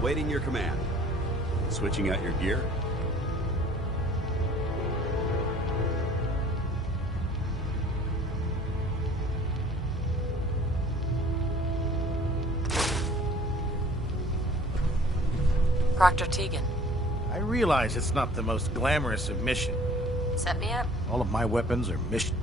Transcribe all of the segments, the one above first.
Awaiting your command. Switching out your gear? Proctor Tegan. I realize it's not the most glamorous of missions. Set me up. All of my weapons are mission.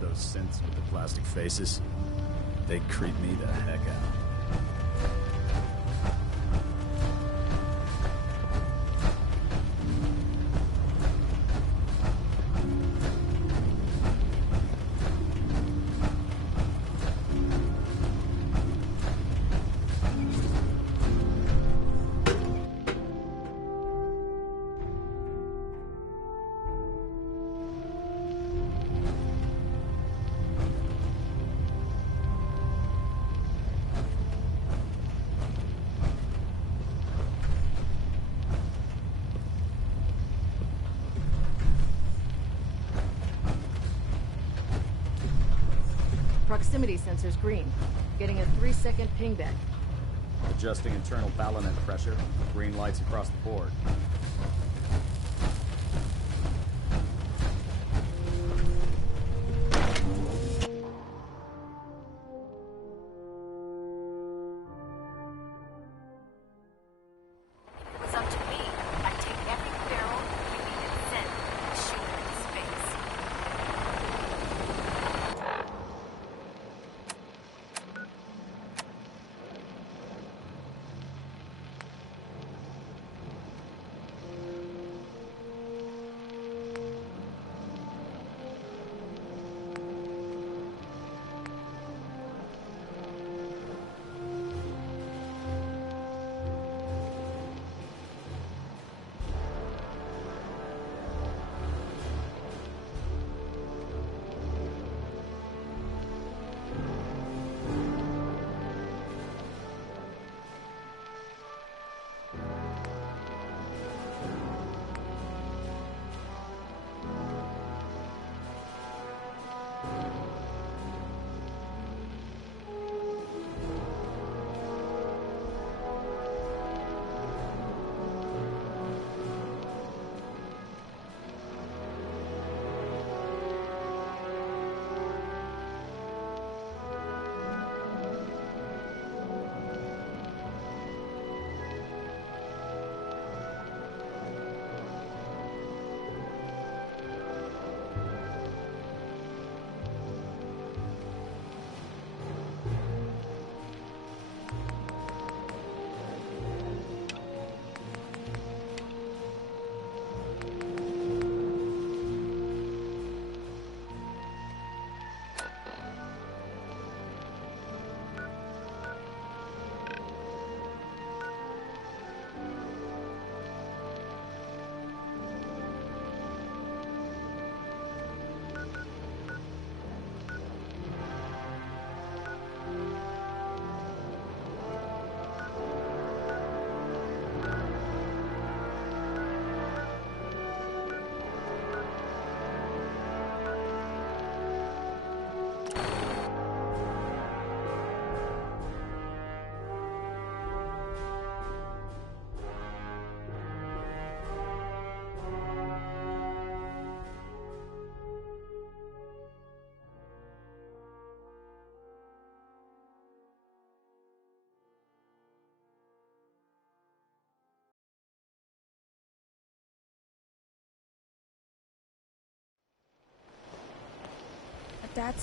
Those synths with the plastic faces, they creep me the heck out. Proximity sensor's green. Getting a 3-second pingback. Adjusting internal ballonet pressure. Green lights across the board. If it was up to me, I'd take every barrel you need and send and shoot it in space.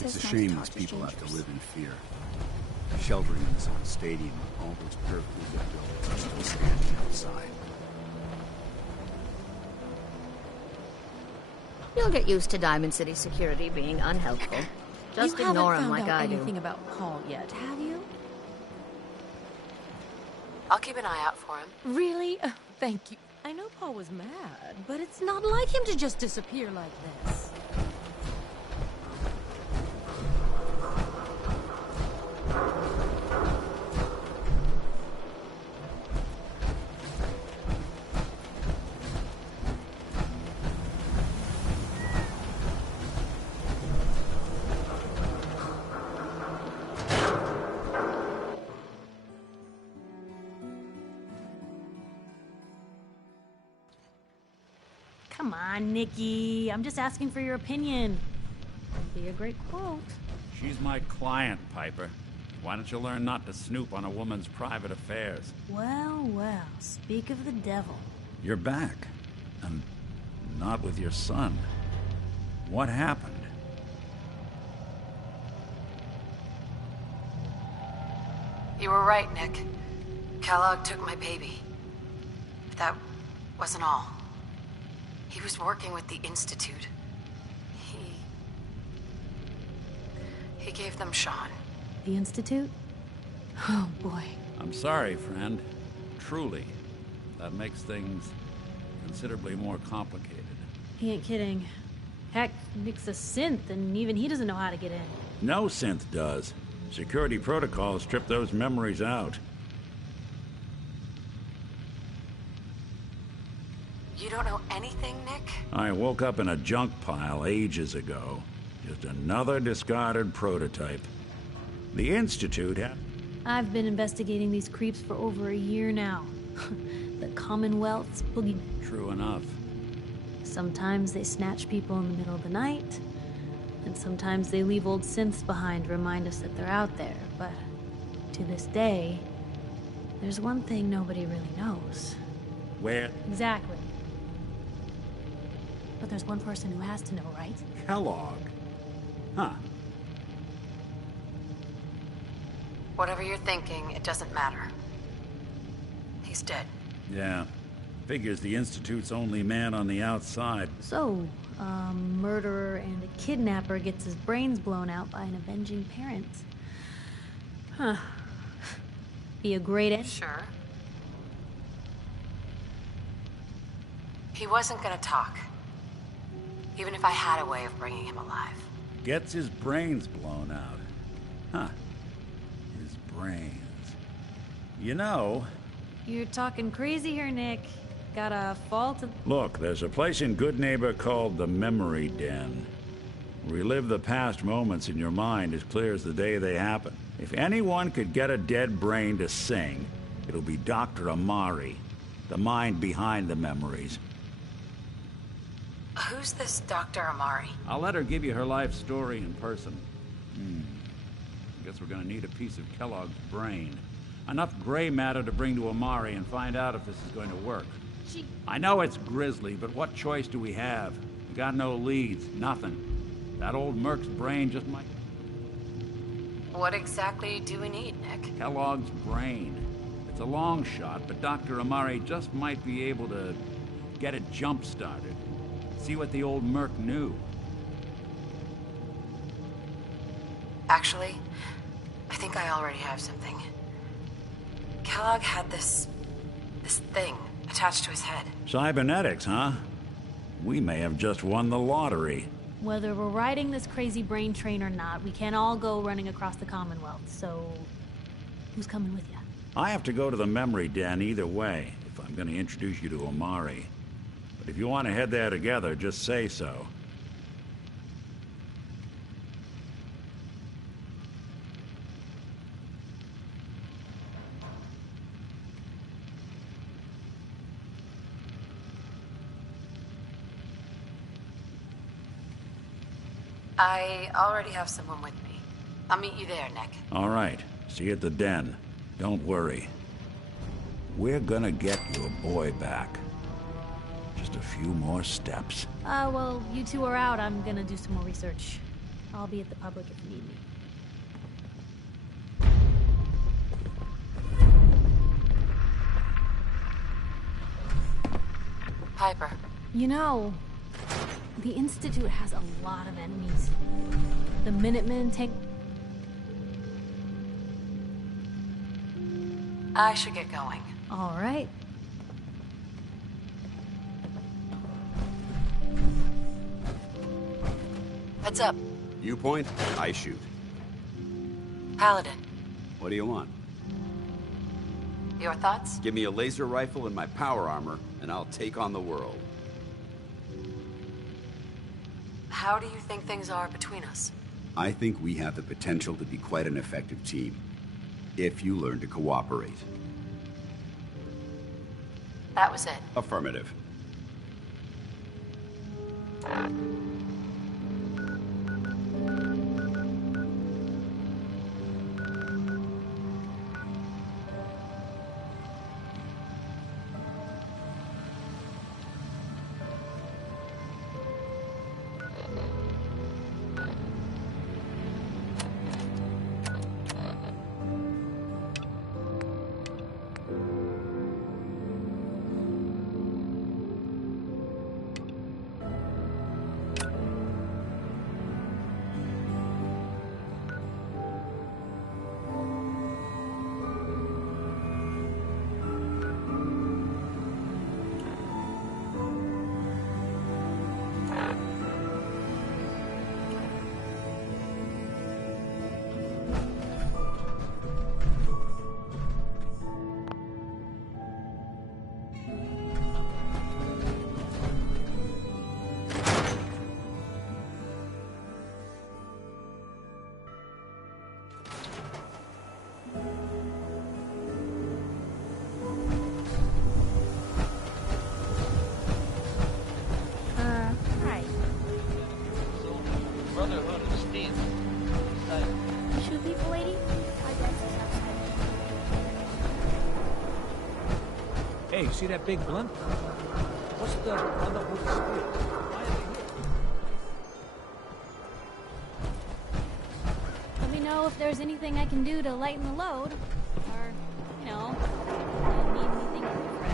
It's a shame these people have to live in fear. Sheltering in this old stadium with all those perfectly lit buildings still standing outside. You'll get used to Diamond City security being unhelpful. Just ignore him like I do. You haven't found out anything about Paul yet, have you? I'll keep an eye out for him. Really? Thank you. I know Paul was mad, but it's not like him to just disappear like this. Come on, Nikki. I'm just asking for your opinion. It'd be a great quote. She's my client, Piper. Why don't you learn not to snoop on a woman's private affairs? Well, well, speak of the devil. You're back. And not with your son. What happened? You were right, Nick. Kellogg took my baby. But that wasn't all. He was working with the Institute. He gave them Sean. The Institute? Oh, boy. I'm sorry, friend. Truly. That makes things considerably more complicated. He ain't kidding. Heck, Nick's a synth, and even he doesn't know how to get in. No synth does. Security protocols strip those memories out. You don't know anything, Nick? I woke up in a junk pile ages ago. Just another discarded prototype. The Institute had... I've been investigating these creeps for over a year now. The Commonwealth's boogie... True enough. Sometimes they snatch people in the middle of the night, and sometimes they leave old synths behind to remind us that they're out there. But to this day, there's one thing nobody really knows. Where? Exactly. But there's one person who has to know, right? Kellogg. Huh. Whatever you're thinking, it doesn't matter. He's dead. Yeah. Figures the Institute's only man on the outside. So, a murderer and a kidnapper gets his brains blown out by an avenging parent. Huh. Be a great end. Sure. He wasn't gonna talk. Even if I had a way of bringing him alive. Gets his brains blown out. Huh. His brains. You know... You're talking crazy here, Nick. Got a fault? Look, there's a place in Good Neighbor called the Memory Den. Relive the past moments in your mind as clear as the day they happen. If anyone could get a dead brain to sing, it'll be Dr. Amari, the mind behind the memories. Who's this Dr. Amari? I'll let her give you her life story in person. Guess we're gonna need a piece of Kellogg's brain. Enough gray matter to bring to Amari and find out if this is going to work. I know it's grisly, but what choice do we have? We got no leads, nothing. That old Merc's brain just might... What exactly do we need, Nick? Kellogg's brain. It's a long shot, but Dr. Amari just might be able to get it jump-started. See what the old Merc knew. Actually, I think I already have something. Kellogg had this thing attached to his head. Cybernetics, huh? We may have just won the lottery. Whether we're riding this crazy brain train or not, we can't all go running across the Commonwealth, so... Who's coming with you? I have to go to the Memory Den either way, if I'm going to introduce you to Amari. But if you want to head there together, just say so. I already have someone with me. I'll meet you there, Nick. All right. See you at the den. Don't worry. We're gonna get your boy back. Just a few more steps. Well, you two are out. I'm gonna do some more research. I'll be at the public if you need me. Piper. You know, the Institute has a lot of enemies. The Minutemen take... I should get going. All right. Heads up. You point, I shoot. Paladin. What do you want? Your thoughts? Give me a laser rifle and my power armor, and I'll take on the world. How do you think things are between us? I think we have the potential to be quite an effective team, if you learn to cooperate. That was it. Affirmative. Hey, see that big blimp? What's the Brotherhood of Steel? Why are they here? Let me know if there's anything I can do to lighten the load. Or, you know, if you need anything for it.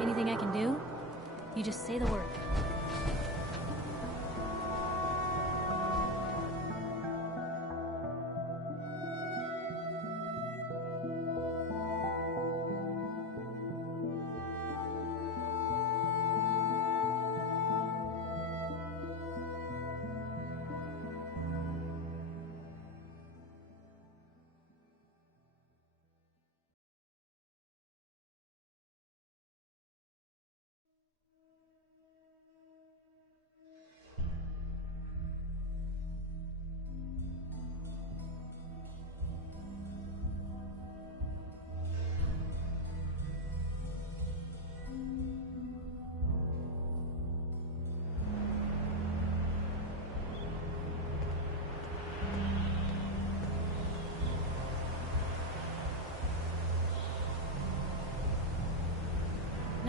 Anything I can do? You just say the word.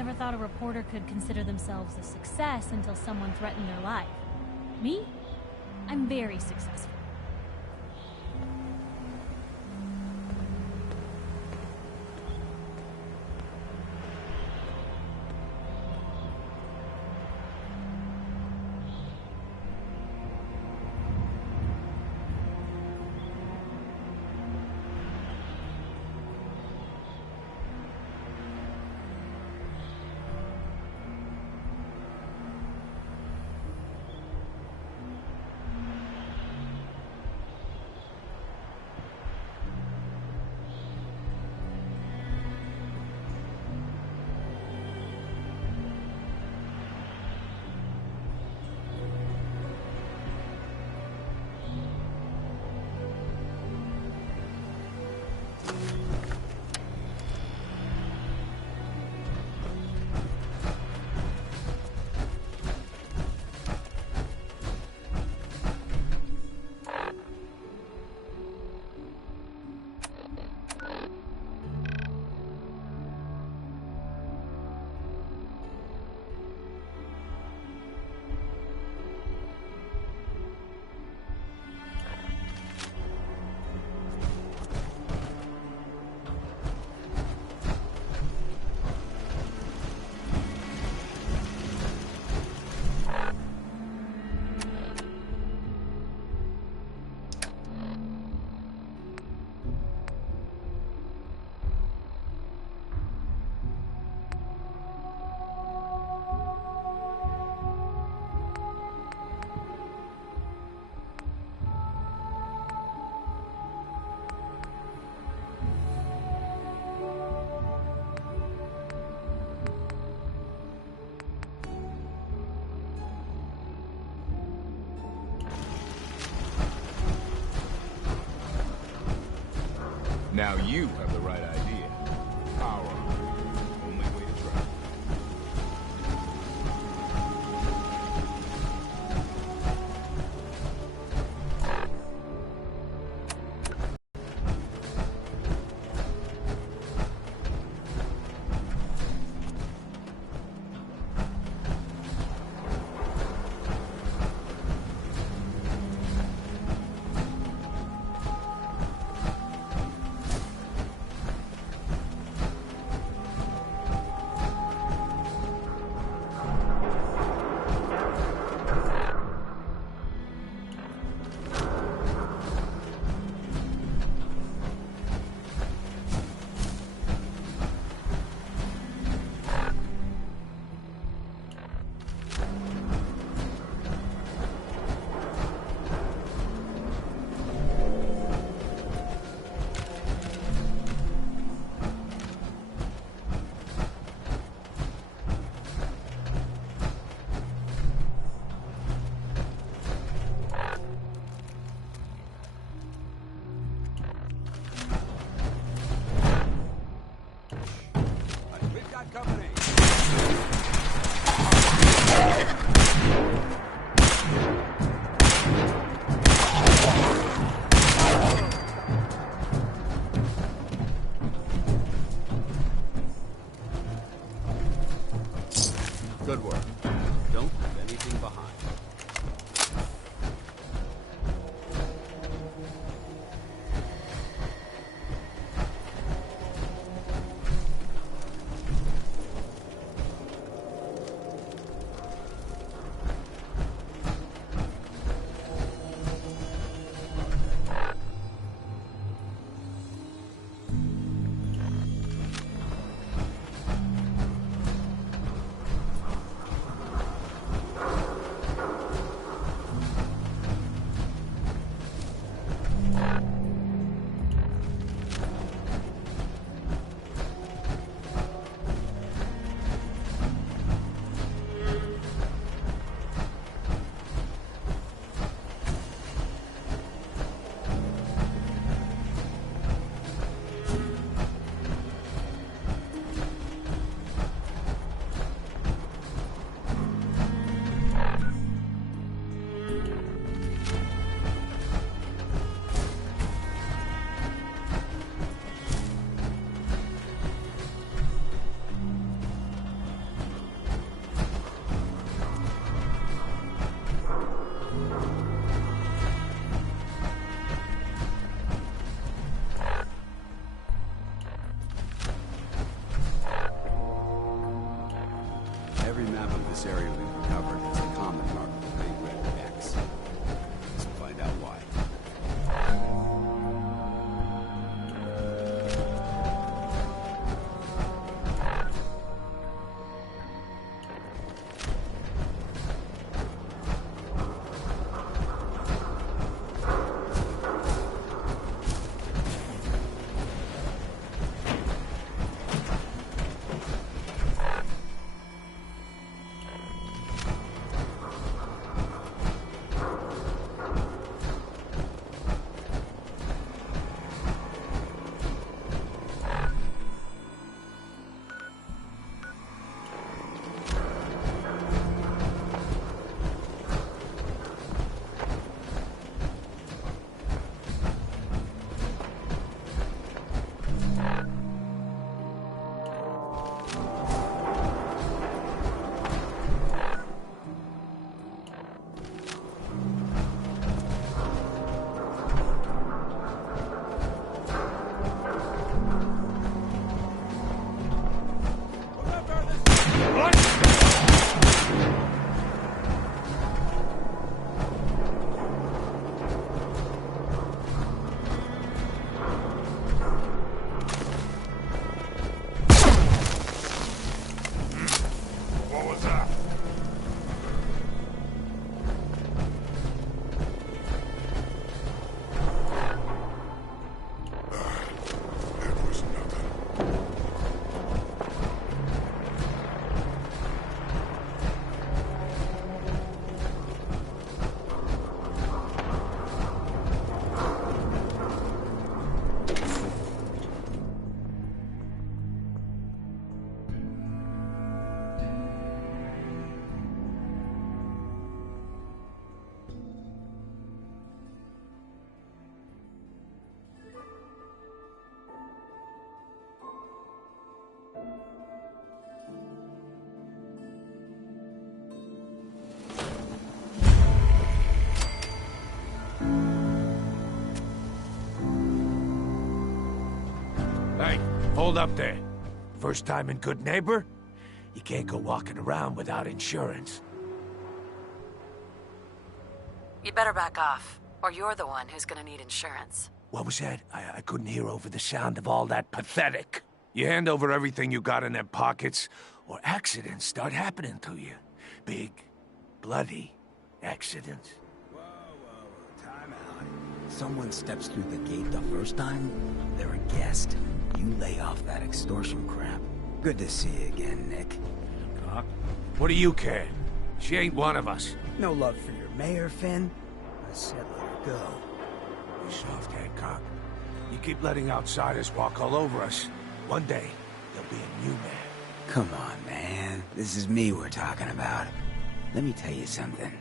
never thought a reporter could consider themselves a success until someone threatened their life. Me? I'm very successful. Now you have the right idea. Power. Only way to try. hold up there. First time in Good Neighbor? You can't go walking around without insurance. You better back off, or you're the one who's gonna need insurance. What was that? I couldn't hear over the sound of all that pathetic. You hand over everything you got in them pockets, or accidents start happening to you. Big, bloody accidents. Whoa, time out. Someone steps through the gate the first time, they're a guest. You lay off that extortion crap. Good to see you again, Nick. Doc, what do you care? She ain't one of us. No love for your mayor, Finn? I said let her go. You soft-head cop. You keep letting outsiders walk all over us. One day, there'll be a new man. Come on, man. This is me we're talking about. Let me tell you something.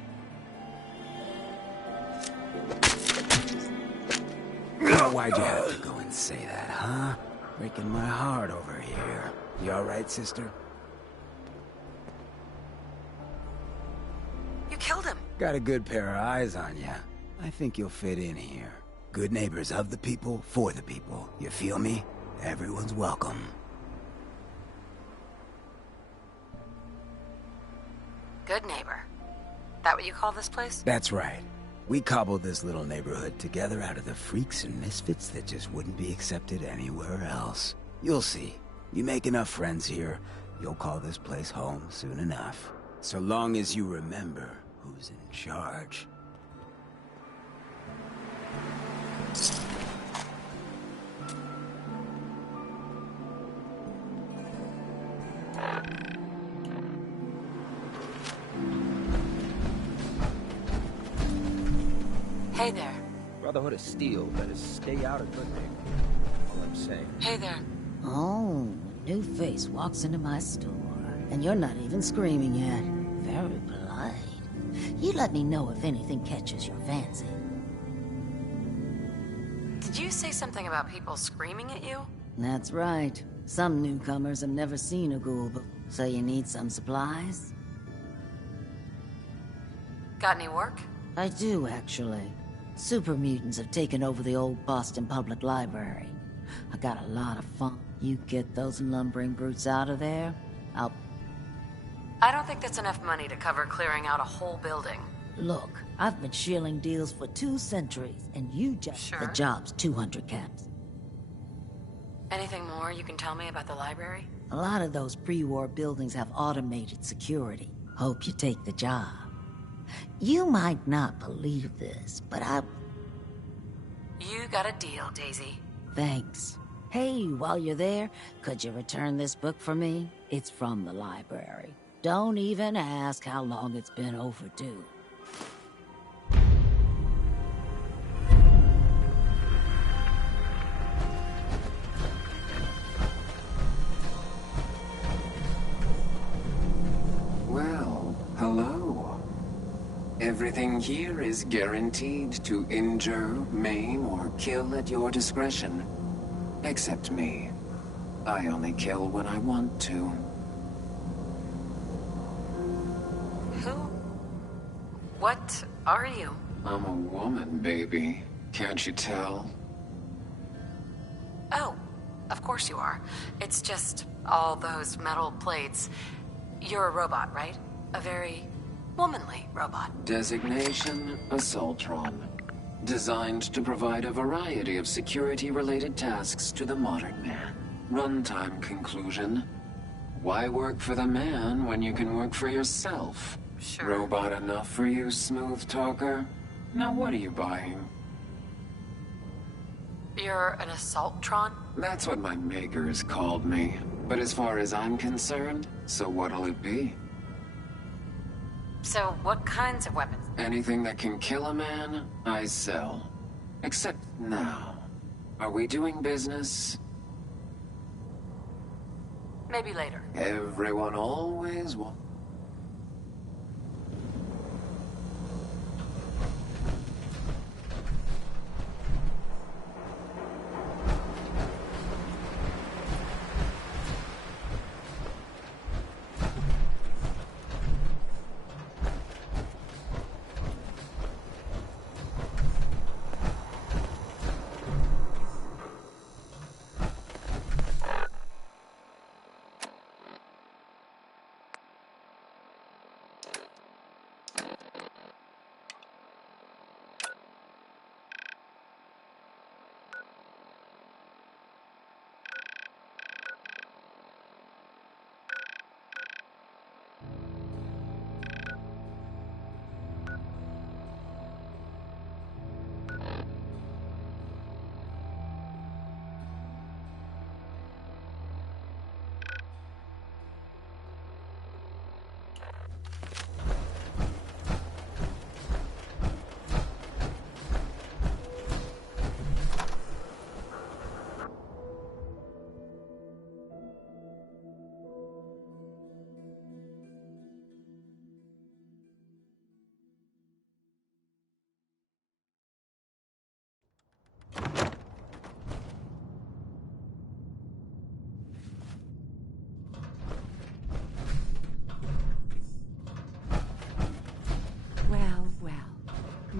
Why'd you have to go and say that, huh? Breaking my heart over here. You alright, sister? You killed him. Got a good pair of eyes on ya. I think you'll fit in here. Good neighbors of the people, for the people. You feel me? Everyone's welcome. Good neighbor. That what you call this place? That's right. We cobbled this little neighborhood together out of the freaks and misfits that just wouldn't be accepted anywhere else. You'll see. You make enough friends here, you'll call this place home soon enough. So long as you remember who's in charge. Hey there. Brotherhood of Steel better stay out of Good Neighbor. All I'm saying. Hey there. Oh, a new face walks into my store, and you're not even screaming yet. Very polite. You let me know if anything catches your fancy. Did you say something about people screaming at you? That's right. Some newcomers have never seen a ghoul before. So you need some supplies? Got any work? I do, actually. Super mutants have taken over the old Boston Public Library. I got a lot of fun. You get those lumbering brutes out of there, I don't think that's enough money to cover clearing out a whole building. Look, I've been shilling deals for 2 centuries, and you just... Sure. The job's 200 caps. Anything more you can tell me about the library? A lot of those pre-war buildings have automated security. Hope you take the job. You might not believe this, but You got a deal, Daisy. Thanks. Hey, while you're there, could you return this book for me? It's from the library. Don't even ask how long it's been overdue. Well, hello. Everything here is guaranteed to injure, maim, or kill at your discretion. Except me. I only kill when I want to. Who? What are you? I'm a woman, baby. Can't you tell? Oh, of course you are. It's just all those metal plates. You're a robot, right? A very womanly robot. Designation, Assaultron. Designed to provide a variety of security-related tasks to the modern man. Runtime conclusion. Why work for the man when you can work for yourself? Sure. Robot enough for you, smooth talker? Now what are you buying? You're an Assaultron? That's what my makers called me. But as far as I'm concerned, so what'll it be? So what kinds of weapons? Anything that can kill a man, I sell. Except now. Are we doing business? Maybe later. Everyone always wants.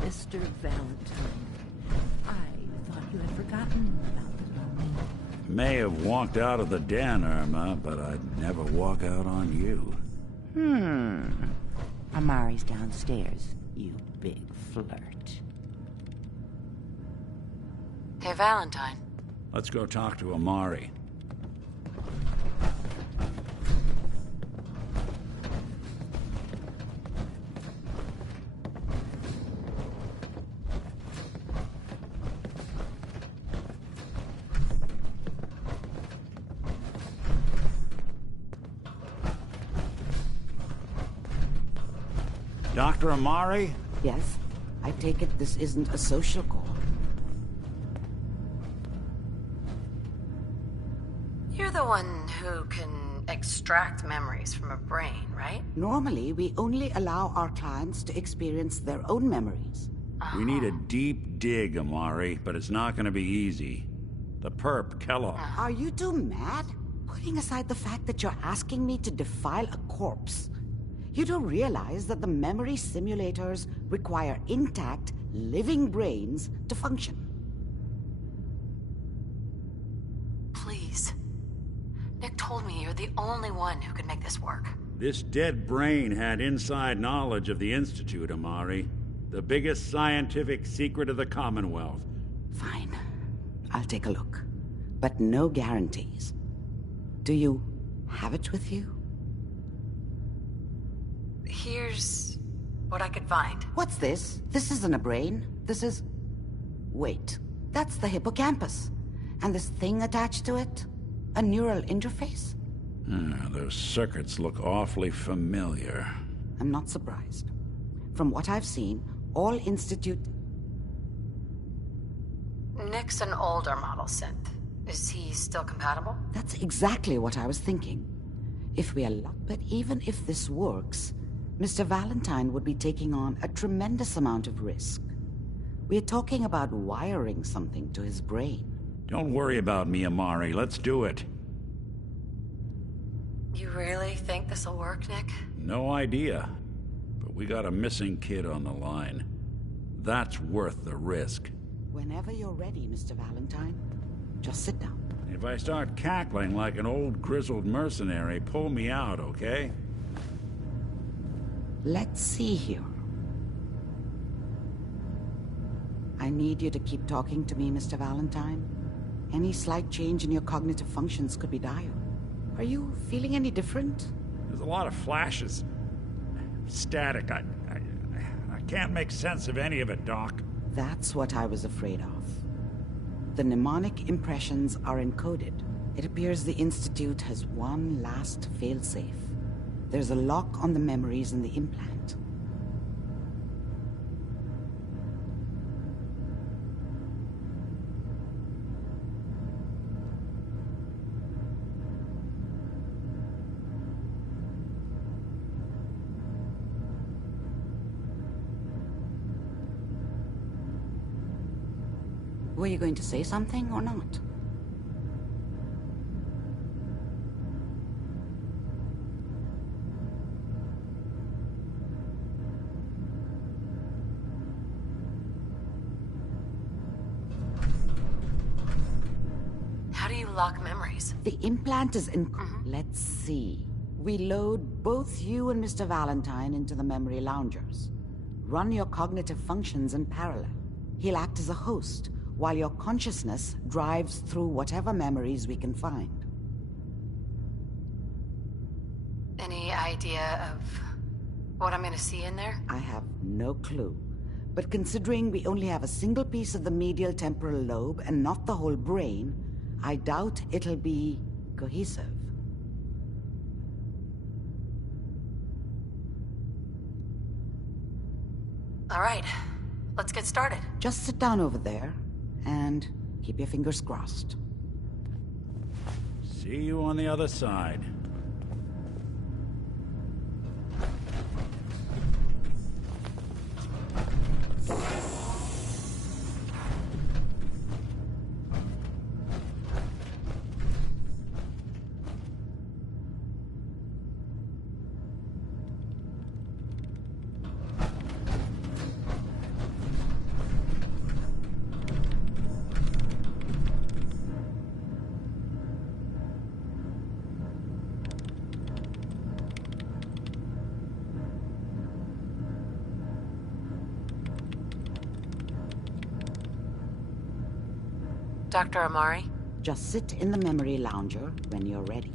Mr. Valentine. I thought you had forgotten about me. May have walked out of the den, Irma, but I'd never walk out on you. Amari's downstairs, you big flirt. Hey, Valentine. Let's go talk to Amari. Dr. Amari? Yes? I take it this isn't a social call. You're the one who can extract memories from a brain, right? Normally, we only allow our clients to experience their own memories. We need a deep dig, Amari, but it's not gonna be easy. The perp, Kellogg. Are you two mad? Putting aside the fact that you're asking me to defile a corpse, you don't realize that the memory simulators require intact, living brains to function. Please. Nick told me you're the only one who can make this work. This dead brain had inside knowledge of the Institute, Amari. The biggest scientific secret of the Commonwealth. Fine. I'll take a look. But no guarantees. Do you have it with you? Here's what I could find. What's this? This isn't a brain. This is... Wait. That's the hippocampus. And this thing attached to it? A neural interface? Those circuits look awfully familiar. I'm not surprised. From what I've seen, all Institute... Nick's an older model synth. Is he still compatible? That's exactly what I was thinking. If we are lucky, but even if this works, Mr. Valentine would be taking on a tremendous amount of risk. We're talking about wiring something to his brain. Don't worry about me, Amari. Let's do it. You really think this'll work, Nick? No idea. But we got a missing kid on the line. That's worth the risk. Whenever you're ready, Mr. Valentine, just sit down. If I start cackling like an old grizzled mercenary, pull me out, okay? Let's see here. I need you to keep talking to me, Mr. Valentine. Any slight change in your cognitive functions could be dire. Are you feeling any different? There's a lot of flashes. Static. I can't make sense of any of it, Doc. That's what I was afraid of. The mnemonic impressions are encoded. It appears the Institute has one last failsafe. There's a lock on the memories in the implant. Were you going to say something or not? How do you lock memories? The implant is in... Let's see. We load both you and Mr. Valentine into the memory loungers. Run your cognitive functions in parallel. He'll act as a host, while your consciousness drives through whatever memories we can find. Any idea of what I'm gonna see in there? I have no clue. But considering we only have a single piece of the medial temporal lobe and not the whole brain, I doubt it'll be cohesive. All right, let's get started. Just sit down over there and keep your fingers crossed. See you on the other side. Dr. Amari? Just sit in the memory lounger when you're ready.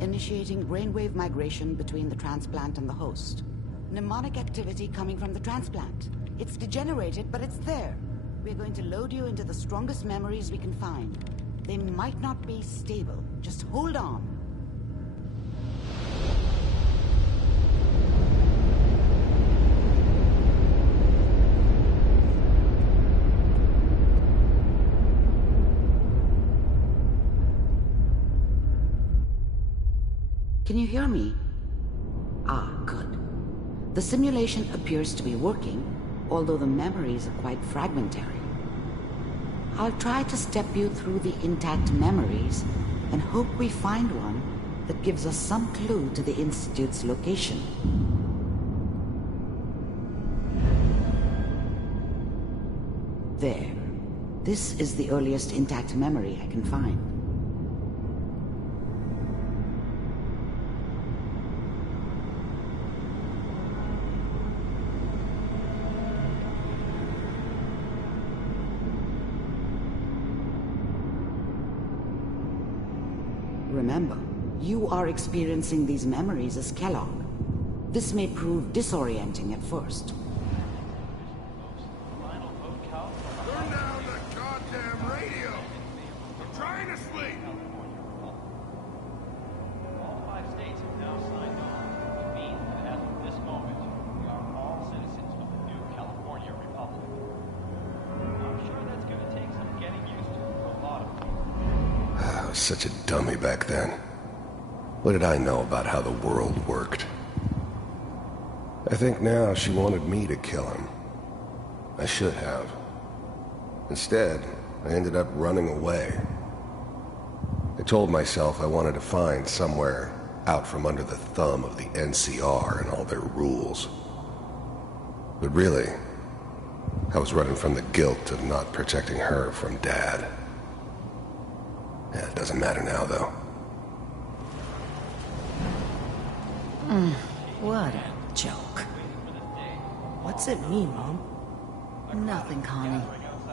Initiating brainwave migration between the transplant and the host. Mnemonic activity coming from the transplant. It's degenerated, but it's there. We're going to load you into the strongest memories we can find. They might not be stable. Just hold on. Can you hear me? Ah, good. The simulation appears to be working, although the memories are quite fragmentary. I'll try to step you through the intact memories and hope we find one that gives us some clue to the Institute's location. There. This is the earliest intact memory I can find. Remember, you are experiencing these memories as Kellogg. This may prove disorienting at first. Turn down the goddamn radio! I'm trying to sleep! All 5 states have now signed on, which means that as of this moment, we are all citizens of the new California Republic. I'm sure that's going to take some getting used to for a lot of people. I was such a dummy back then. What did I know about how the world worked? I think now she wanted me to kill him. I should have. Instead, I ended up running away. I told myself I wanted to find somewhere out from under the thumb of the NCR and all their rules. But really, I was running from the guilt of not protecting her from Dad. Yeah, it doesn't matter now, though. What a joke. What's it mean, Mom? Nothing, Connie.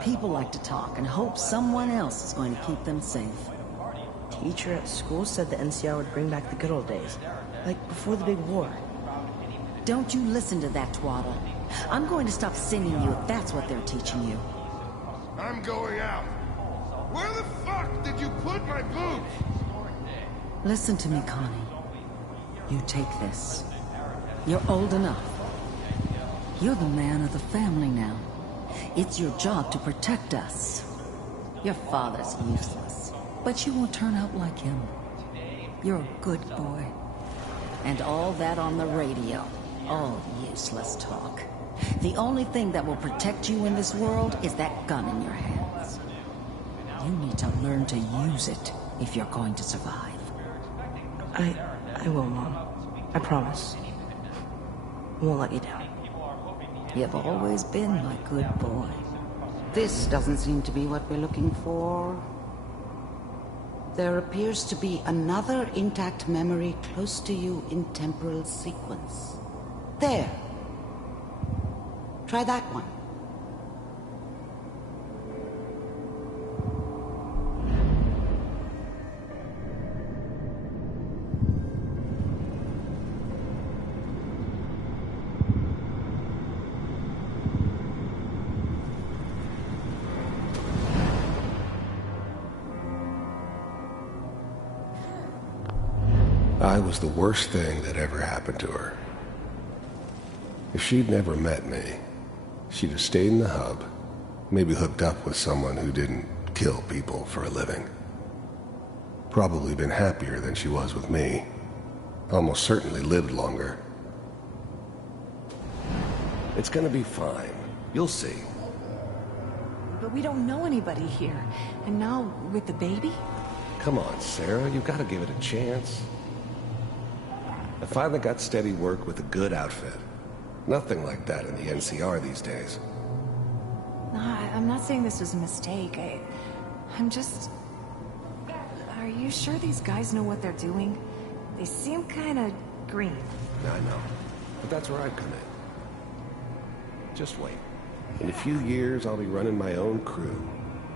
People like to talk and hope someone else is going to keep them safe. Teacher at school said the NCR would bring back the good old days. Like before the big war. Don't you listen to that twaddle. I'm going to stop sending you if that's what they're teaching you. I'm going out. Where the fuck did you put my boots? Listen to me, Connie. You take this. You're old enough. You're the man of the family now. It's your job to protect us. Your father's useless, but you won't turn out like him. You're a good boy. And all that on the radio, all useless talk. The only thing that will protect you in this world is that gun in your hands. You need to learn to use it if you're going to survive. I will, Mom. I promise. I won't let you down. You've always been my good boy. This doesn't seem to be what we're looking for. There appears to be another intact memory close to you in temporal sequence. There. Try that one. I was the worst thing that ever happened to her. If she'd never met me, she'd have stayed in the hub, maybe hooked up with someone who didn't kill people for a living. Probably been happier than she was with me. Almost certainly lived longer. It's gonna be fine. You'll see. but we don't know anybody here. And now, with the baby? Come on, Sarah, you've got to give it a chance. I finally got steady work with a good outfit. Nothing like that in the NCR these days. No, I'm not saying this was a mistake. I'm just... Are you sure these guys know what they're doing? They seem kinda green. I know. But that's where I come in. Just wait. In a few years, I'll be running my own crew.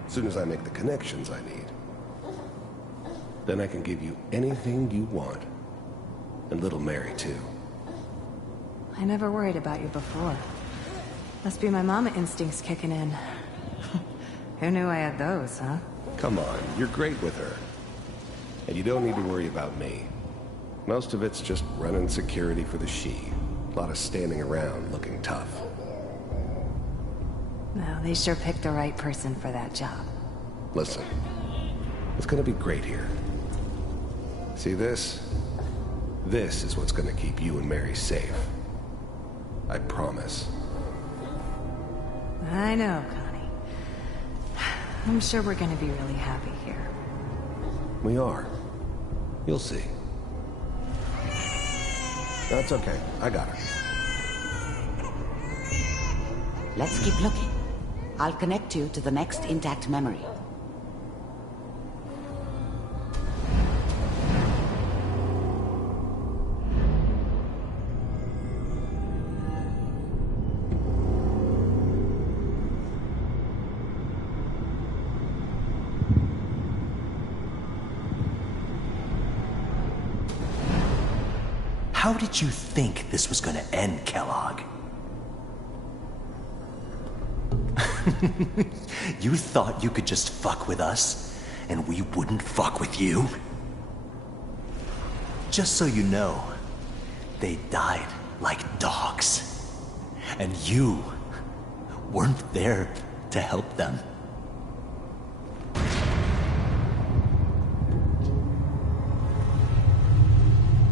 As soon as I make the connections I need. Then I can give you anything you want. And little Mary, too. I never worried about you before. Must be my mama instincts kicking in. Who knew I had those, huh? Come on, you're great with her. And you don't need to worry about me. Most of it's just running security for the she. A lot of standing around looking tough. Well, they sure picked the right person for that job. Listen, it's gonna be great here. See this? This is what's gonna keep you and Mary safe. I promise. I know, Connie. I'm sure we're gonna be really happy here. We are. You'll see. That's okay. I got her. Let's keep looking. I'll connect you to the next intact memory. How did you think this was gonna end, Kellogg? You thought you could just fuck with us, and we wouldn't fuck with you? Just so you know, they died like dogs. And you weren't there to help them.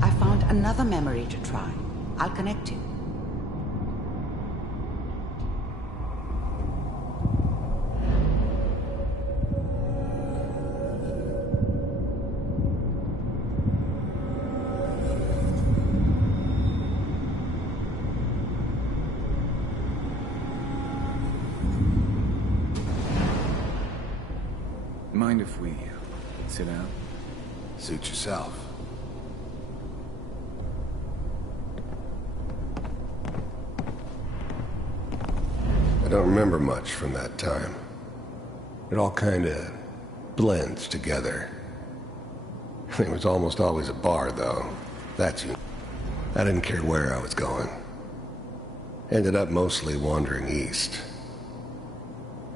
I found another memory to try. I'll connect you. Mind if we sit down? Suit yourself. I don't remember much from that time. It all kinda blends together. It was almost always a bar, though. That's you. I didn't care where I was going. Ended up mostly wandering east.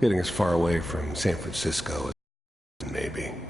Getting as far away from San Francisco as maybe.